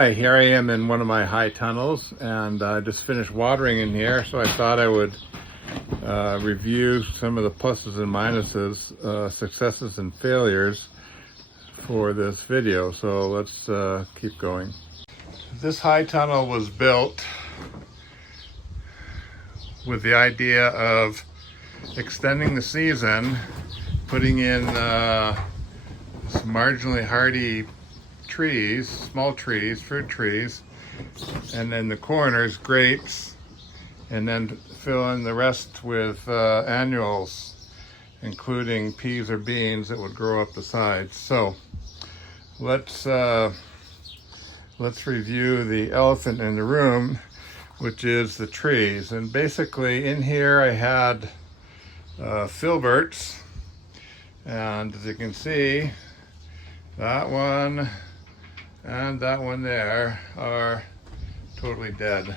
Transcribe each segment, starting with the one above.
Hi, here I am in one of my high tunnels, and I just finished watering in here, so I thought I would review some of the pluses and minuses, successes and failures for this video. So let's keep going. This high tunnel was built with the idea of extending the season, putting in some marginally hardy trees, small trees, fruit trees, and then the corners, grapes, and then fill in the rest with annuals, including peas or beans that would grow up the sides. So let's review the elephant in the room, which is the trees. And basically in here I had filberts, and as you can see, that one and that one there are totally dead.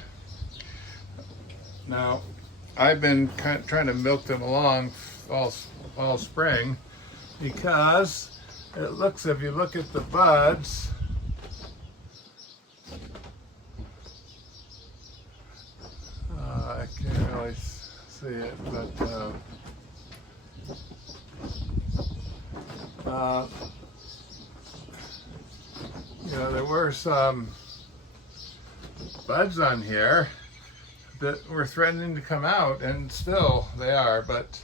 Now, I've been trying to milk them along all spring, because it looks, if you look at the buds, I can't really see it, but you know, there were some buds on here that were threatening to come out, and still they are. But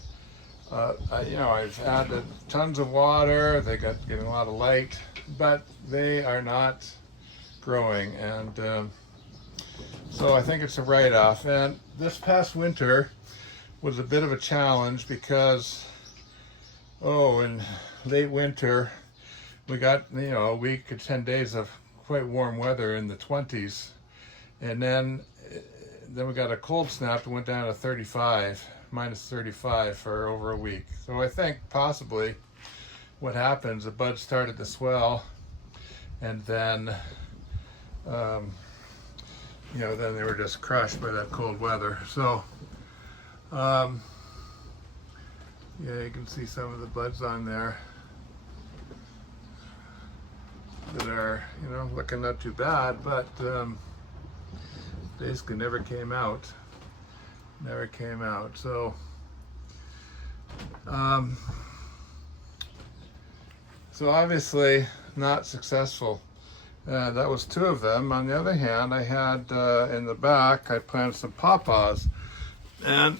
you know, I've added tons of water. They got getting a lot of light, but they are not growing, and so I think it's a write-off. And this past winter was a bit of a challenge because, in late winter, we got, you know, a week or 10 days of quite warm weather in the 20s. And then we got a cold snap that went down to 35, minus 35 for over a week. So I think possibly what happens, the buds started to swell, and then, you know, then they were just crushed by that cold weather. So, yeah, you can see some of the buds on there that are, you know, looking not too bad, but basically never came out. So so obviously not successful. That was two of them. On the other hand, I had in the back, I planted some pawpaws, and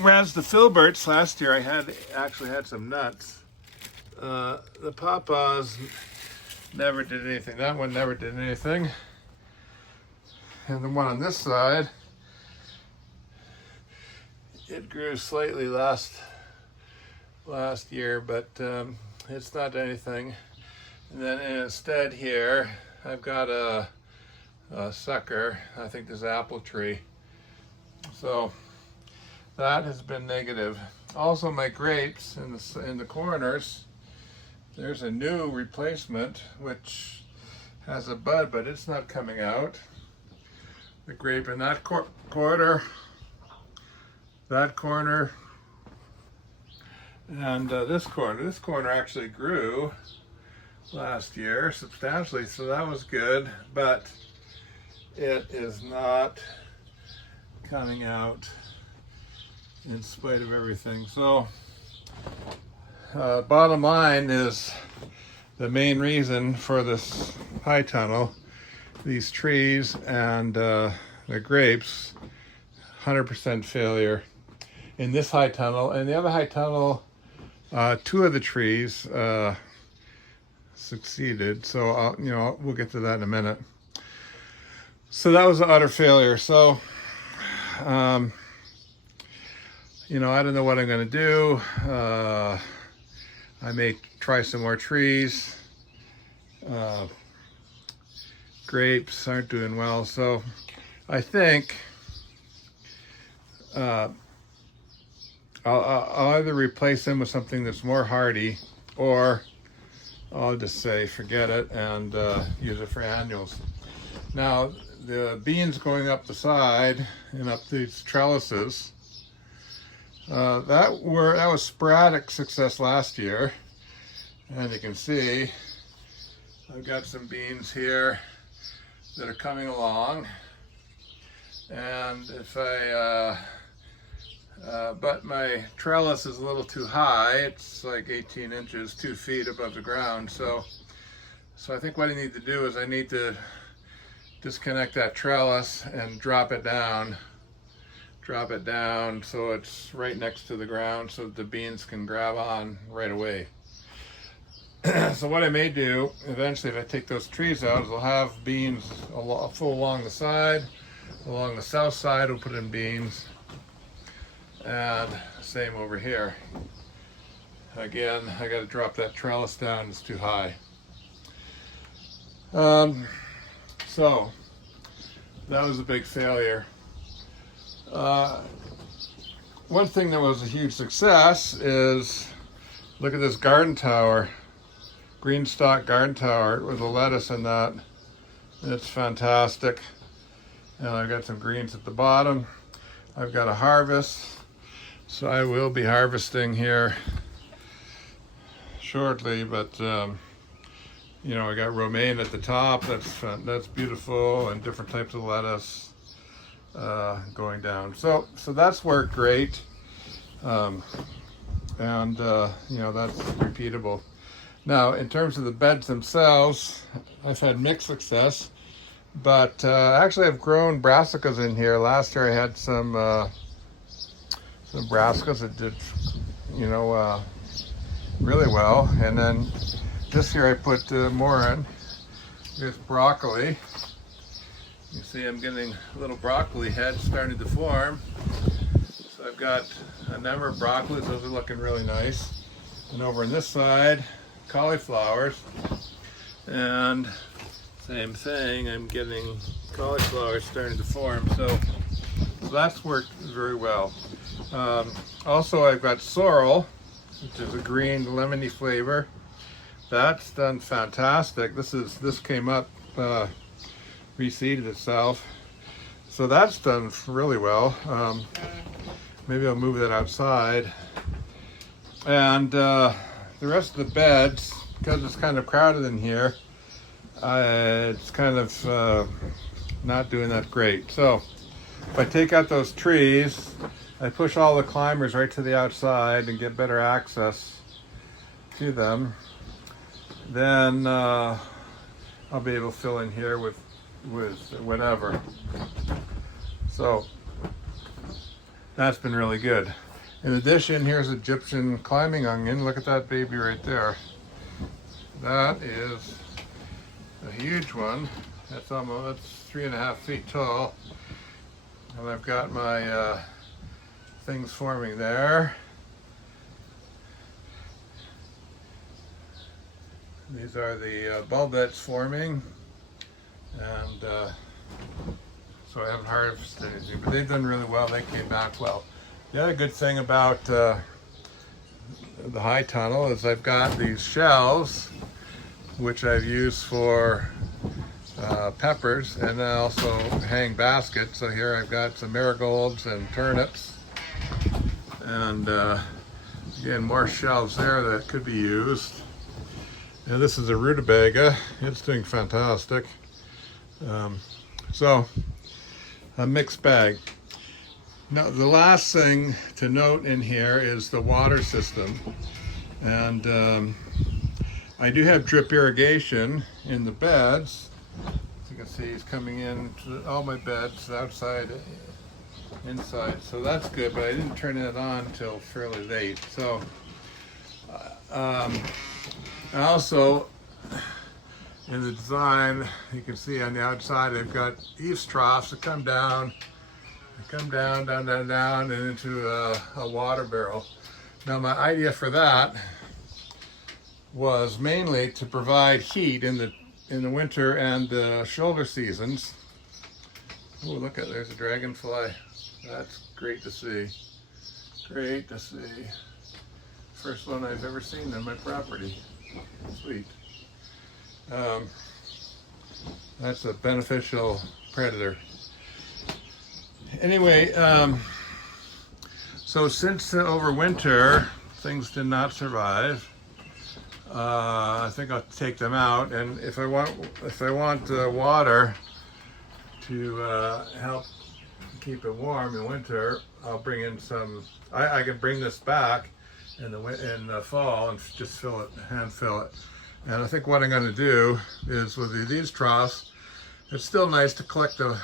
whereas the filberts last year I actually had some nuts, the pawpaws never did anything. That one never did anything. And the one on this side, it grew slightly last year, but it's not anything. And then instead here, I've got a sucker. I think this apple tree. So that has been negative. Also, my grapes in the corners, there's a new replacement which has a bud, but it's not coming out. The grape in that corner, that corner, and this corner. This corner actually grew last year substantially, so that was good, but it is not coming out in spite of everything. So bottom line is, the main reason for this high tunnel, these trees and the grapes, 100% failure in this high tunnel. And the other high tunnel, two of the trees succeeded. So you know, we'll get to that in a minute. So that was an utter failure. So you know, I don't know what I'm going to do. I may try some more trees. Grapes aren't doing well, so I think I'll either replace them with something that's more hardy, or I'll just say forget it and use it for annuals. Now, the beans going up the side and up these trellises, that was sporadic success last year, and you can see I've got some beans here that are coming along, and if but my trellis is a little too high. It's like 18 inches, 2 feet above the ground. So I think what I need to do is I need to disconnect that trellis and drop it down so it's right next to the ground so that the beans can grab on right away. So what I may do eventually, if I take those trees out, is I'll have beans full along the side. Along the south side, we'll put in beans, and same over here. Again, I got to drop that trellis down, it's too high. So that was a big failure. One thing that was a huge success is, look at this garden tower, green stalk garden tower with a lettuce in that. It's fantastic. And I've got some greens at the bottom. I've got a harvest, so I will be harvesting here shortly, but you know, I got romaine at the top. That's beautiful, and different types of lettuce going down. So that's worked great, and you know, that's repeatable. Now, in terms of the beds themselves, I've had mixed success, but actually I've grown brassicas in here. Last year I had some brassicas that did, you know, really well, and then this year I put more in with broccoli. You see I'm getting little broccoli heads starting to form. So I've got a number of broccolis, those are looking really nice. And over on this side, cauliflowers, and same thing, I'm getting cauliflowers starting to form, so that's worked very well. Also, I've got sorrel, which is a green lemony flavor. That's done fantastic. This came up, reseeded itself, so that's done really well. Maybe I'll move that outside. And the rest of the beds, because it's kind of crowded in here, it's kind of not doing that great. So if I take out those trees, I push all the climbers right to the outside and get better access to them, then I'll be able to fill in here with whatever. So that's been really good. In addition, here's Egyptian climbing onion. Look at that baby right there. That is a huge one. That's 3.5 feet tall. And I've got my things forming there. These are the bulbets forming, and so I haven't harvested anything, but they've done really well. They came back well. The other good thing about the high tunnel is I've got these shelves, which I've used for peppers, and then also hang baskets. So here I've got some marigolds and turnips, and again, more shelves there that could be used. And this is a rutabaga. It's doing fantastic. So a mixed bag. Now, the last thing to note in here is the water system. And I do have drip irrigation in the beds. As you can see, it's coming in to all my beds, outside, inside. So that's good, but I didn't turn it on until fairly late. So also, in the design, you can see on the outside, I've got eaves troughs that come down, and into a water barrel. Now, my idea for that was mainly to provide heat in the winter and the shoulder seasons. Oh, look at, there's a dragonfly. That's great to see. Great to see. First one I've ever seen on my property. Sweet. That's a beneficial predator. Anyway, so since over winter things did not survive, I think I'll take them out, and if I want water to help keep it warm in winter, I'll bring in some. I can bring this back in the fall and just hand fill it. And I think what I'm going to do is with these troughs, it's still nice to collect the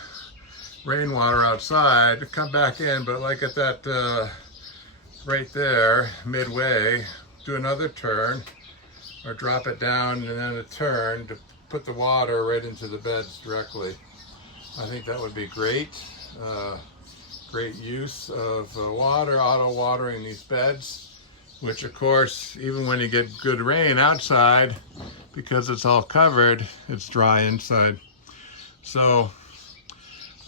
rainwater outside, come back in, but like at that right there, midway, do another turn, or drop it down and then a turn to put the water right into the beds directly. I think that would be great. Great use of water, auto watering these beds, which of course, even when you get good rain outside, because it's all covered, it's dry inside. So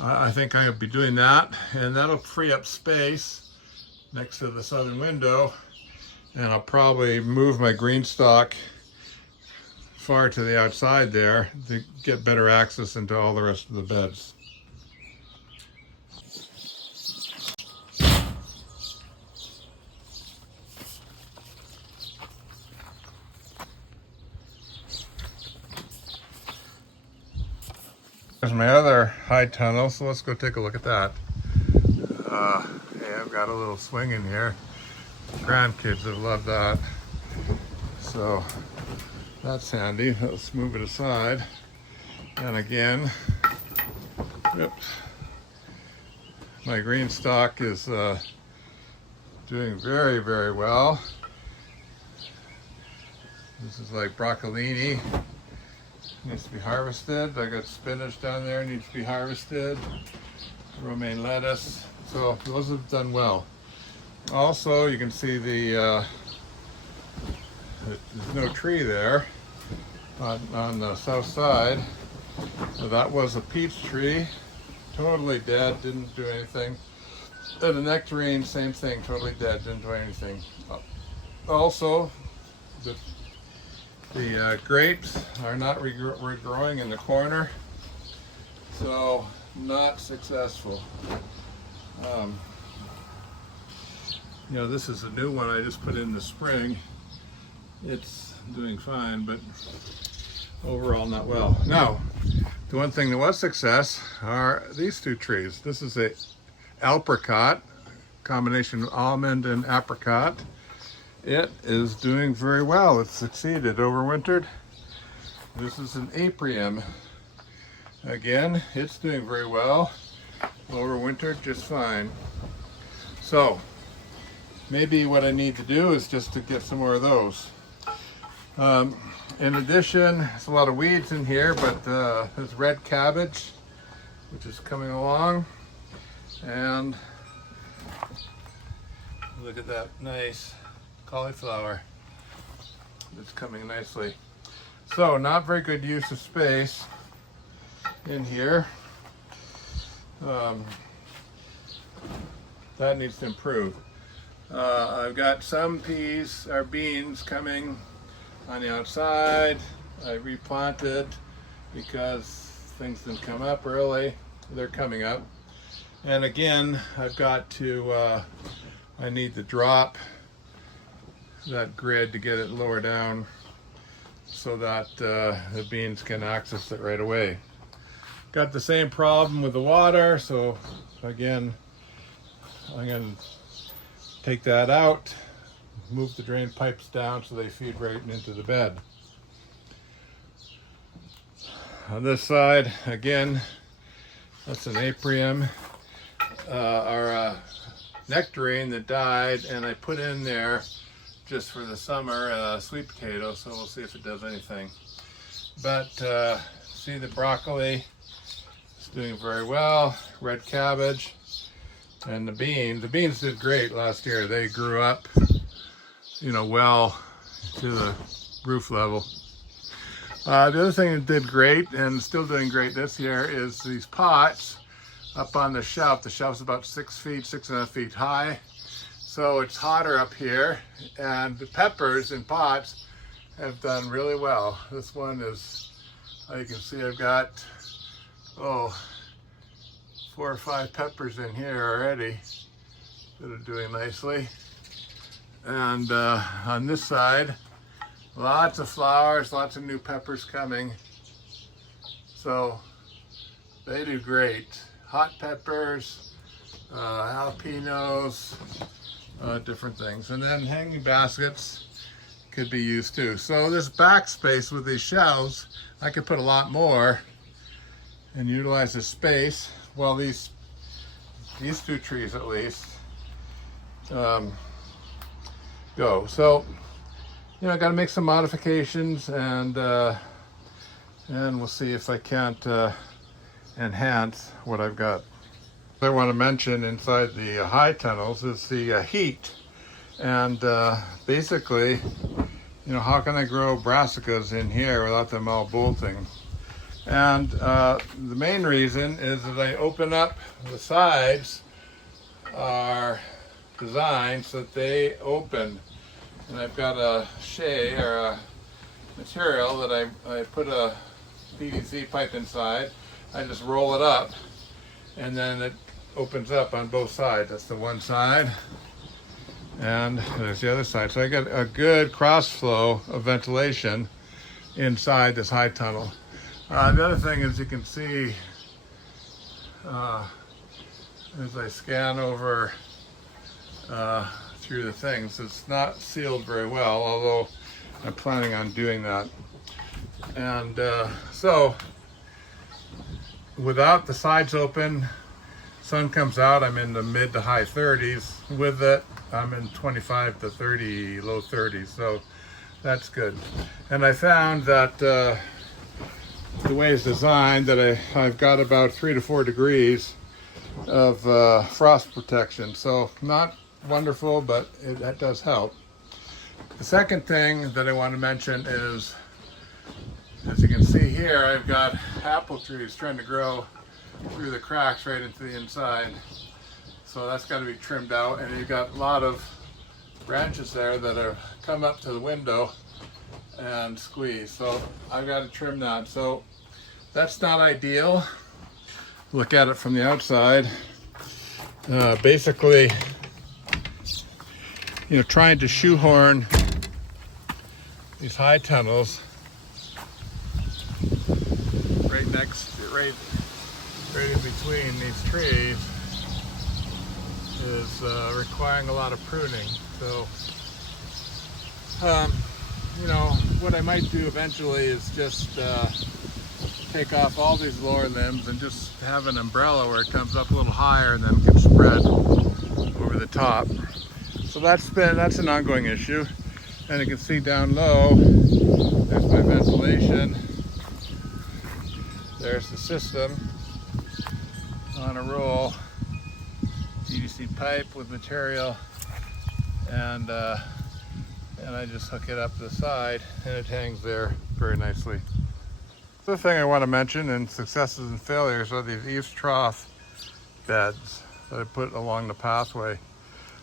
I think I'm going to be doing that, and that'll free up space next to the southern window, and I'll probably move my green stock far to the outside there to get better access into all the rest of the beds. There's my other high tunnel, so let's go take a look at that. Hey, I've got a little swing in here. Grandkids have loved that. So that's handy. Let's move it aside. And again, oops, my green stock is doing very, very well. This is like broccolini. Needs to be harvested. I got spinach down there, needs to be harvested. Romaine lettuce. So those have done well. Also, you can see there's no tree there on the south side. So that was a peach tree, totally dead, didn't do anything. And the nectarine, same thing, totally dead, didn't do anything. Also, the grapes are not regrowing in the corner, so not successful. You know, this is a new one I just put in the spring. It's doing fine, but overall not well. Now, the one thing that was success are these two trees. This is a apricot, combination of almond and apricot. It is doing very well. It's succeeded, overwintered. This is an aprium. Again, it's doing very well. Overwintered just fine. So, maybe what I need to do is just to get some more of those. In addition, there's a lot of weeds in here, but there's red cabbage, which is coming along. And look at that nice cauliflower. It's coming nicely. So not very good use of space in here. That needs to improve. I've got some peas or beans coming on the outside. I replanted because things didn't come up early. They're coming up. And again, I've got to, I need to drop that grid to get it lower down so that the beans can access it right away. Got the same problem with the water, so again, I'm going to take that out, move the drain pipes down so they feed right into the bed. On this side, again, that's an aprium, or nectarine that died, and I put in there just for the summer sweet potato, so we'll see if it does anything. But see the broccoli, it's doing very well. Red cabbage and the beans did great last year. They grew up, you know, well to the roof level. The other thing that did great and still doing great this year is these pots up on the shelf. The shelf's about 6 feet, 6.5 feet high. So it's hotter up here, and the peppers in pots have done really well. This one is, you can see I've got, 4 or 5 peppers in here already that are doing nicely. And on this side, Lots of flowers, lots of new peppers coming. So they do great. Hot peppers, jalapenos, different things. And then hanging baskets could be used too. So this backspace with these shelves, I could put a lot more and utilize the space. Well, these two trees at least go. So, you know, I got to make some modifications, and we'll see if I can't enhance what I've got. I want to mention inside the high tunnels is the heat, and basically, you know, how can I grow brassicas in here without them all bolting? And the main reason is that I open up the sides are designed so that they open, and I've got a shade or a material that I put a PVC pipe inside. I just roll it up and then it opens up on both sides. That's the one side, and there's the other side. So I get a good cross flow of ventilation inside this high tunnel. The other thing is, you can see as I scan over through the things, it's not sealed very well, although I'm planning on doing that. And so without the sides open, sun comes out, I'm in the mid to high 30s. With it, I'm in 25 to 30, low 30s, so that's good. And I found that the way it's designed, that I've got about 3 to 4 degrees of frost protection. So not wonderful, but that does help. The second thing that I want to mention is, as you can see here, I've got apple trees trying to grow through the cracks right into the inside. So that's got to be trimmed out, and you've got a lot of branches there that have come up to the window and squeeze. So I've got to trim that. So that's not ideal. Look at it from the outside. Basically, you know, trying to shoehorn these high tunnels right in between these trees is requiring a lot of pruning. So, you know, what I might do eventually is just take off all these lower limbs and just have an umbrella where it comes up a little higher and then can spread over the top. So that's an ongoing issue. And you can see down low, there's my ventilation. There's the system on a roll, PVC pipe with material, and I just hook it up to the side, and it hangs there very nicely. The thing I want to mention in successes and failures are these eaves trough beds that I put along the pathway.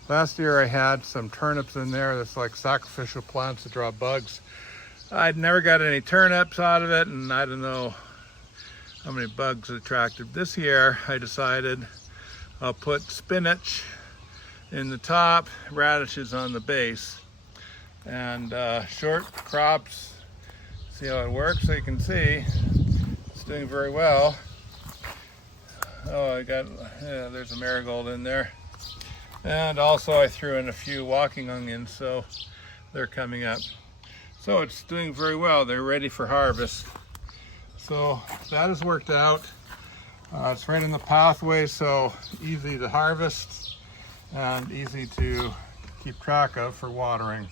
Last year I had some turnips in there. That's like sacrificial plants to draw bugs. I'd never got any turnips out of it, and I don't know how many bugs attracted. This year I decided I'll put spinach in the top, radishes on the base, and short crops. See how it works? So you can see it's doing very well. Oh, there's a marigold in there. And also I threw in a few walking onions, so they're coming up. So it's doing very well. They're ready for harvest. So that has worked out. It's right in the pathway, so easy to harvest and easy to keep track of for watering.